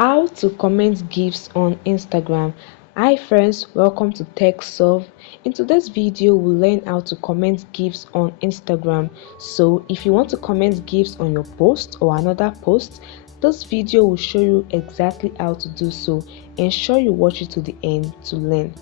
How to comment GIFs on Instagram. Hi friends, welcome to TechSolve. In today's video, we'll learn how to comment GIFs on Instagram. So if you want to comment GIFs on your post or another post, this video will show you exactly how to do so. Ensure you watch it to the end to learn.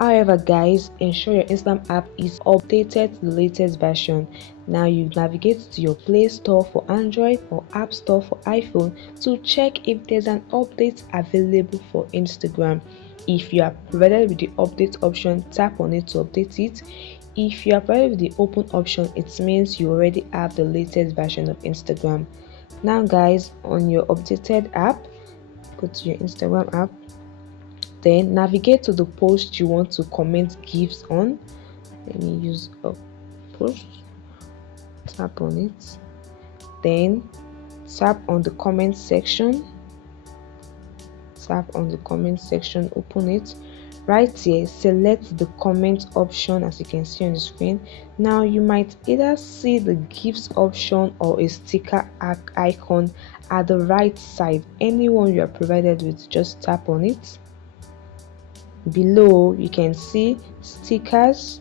However, guys, ensure your Instagram app is updated to the latest version. Now you navigate to your Play Store for Android or App Store for iPhone to check if there's an update available for Instagram. If you are provided with the update option, tap on it to update it. If you are provided with the open option, it means you already have the latest version of Instagram. Now guys, on your updated app, go to your Instagram app. Then navigate to the post you want to comment GIFs on. Let me use a post. Tap on it. Then tap on the comment section. Tap on the comment section, open it. Right here, select the comment option as you can see on the screen. Now you might either see the GIFs option or a sticker icon at the right side. Anyone you are provided with, just tap on it. Below you can see stickers,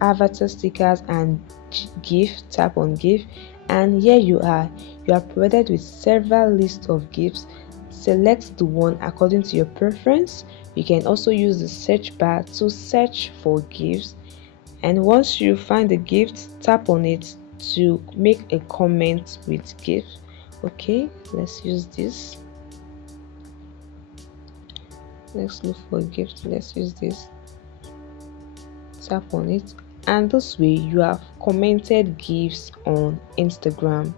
avatar stickers, and GIF. Tap on GIF, and here you are provided with several lists of GIFs. Select the one according to your preference. You can also use the search bar to search for GIFs, and once you find the GIF, tap on it to make a comment with GIF. Okay, let's use this. Let's look for a gift. Let's use this. Tap on it, and this way you have commented GIFs on Instagram.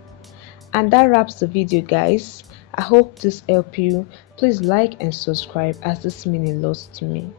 And that wraps the video, guys. I hope this helped you. Please like and subscribe, as this means a lot to me.